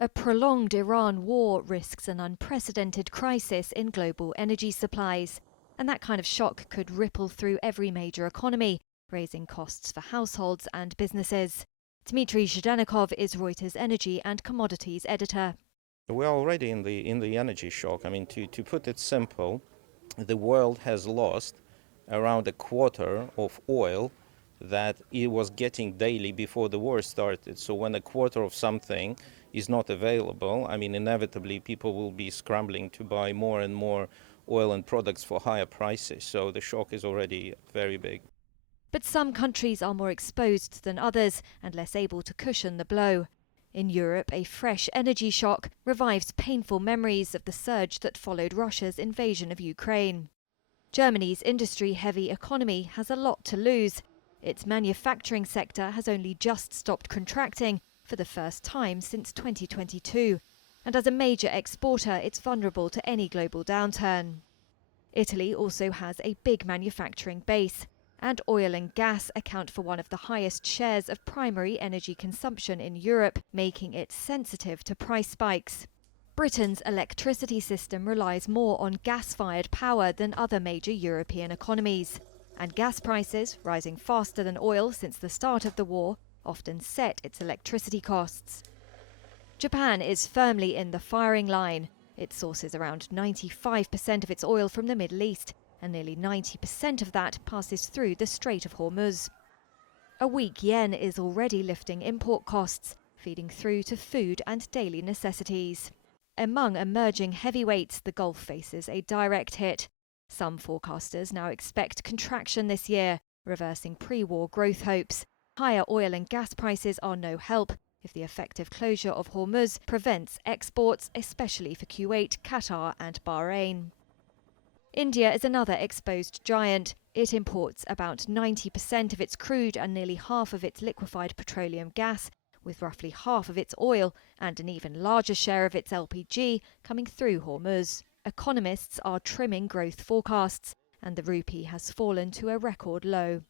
A prolonged Iran war risks an unprecedented crisis in global energy supplies, and that kind of shock could ripple through every major economy, raising costs for households and businesses. Dmitry Zhdanikov is Reuters energy and commodities editor. We're already in the energy shock. I mean, to put it simple, the world has lost around a quarter of oil that it was getting daily before the war started. So when a quarter of something is not available, I mean, inevitably people will be scrambling to buy more and more oil and products for higher prices. So the shock is already very big. But some countries are more exposed than others and less able to cushion the blow. In Europe, a fresh energy shock revives painful memories of the surge that followed Russia's invasion of Ukraine. Germany's industry-heavy economy has a lot to lose. Its manufacturing sector has only just stopped contracting for the first time since 2022. And as a major exporter, it's vulnerable to any global downturn. Italy also has a big manufacturing base, and oil and gas account for one of the highest shares of primary energy consumption in Europe, making it sensitive to price spikes. Britain's electricity system relies more on gas-fired power than other major European economies, and gas prices, rising faster than oil since the start of the war, often set its electricity costs. Japan is firmly in the firing line. It sources around 95% of its oil from the Middle East, and nearly 90% of that passes through the Strait of Hormuz. A weak yen is already lifting import costs, feeding through to food and daily necessities. Among emerging heavyweights, the Gulf faces a direct hit. Some forecasters now expect contraction this year, reversing pre-war growth hopes. Higher oil and gas prices are no help if the effective closure of Hormuz prevents exports, especially for Kuwait, Qatar and Bahrain. India is another exposed giant. It imports about 90% of its crude and nearly half of its liquefied petroleum gas, with roughly half of its oil and an even larger share of its LPG coming through Hormuz. Economists are trimming growth forecasts, and the rupee has fallen to a record low.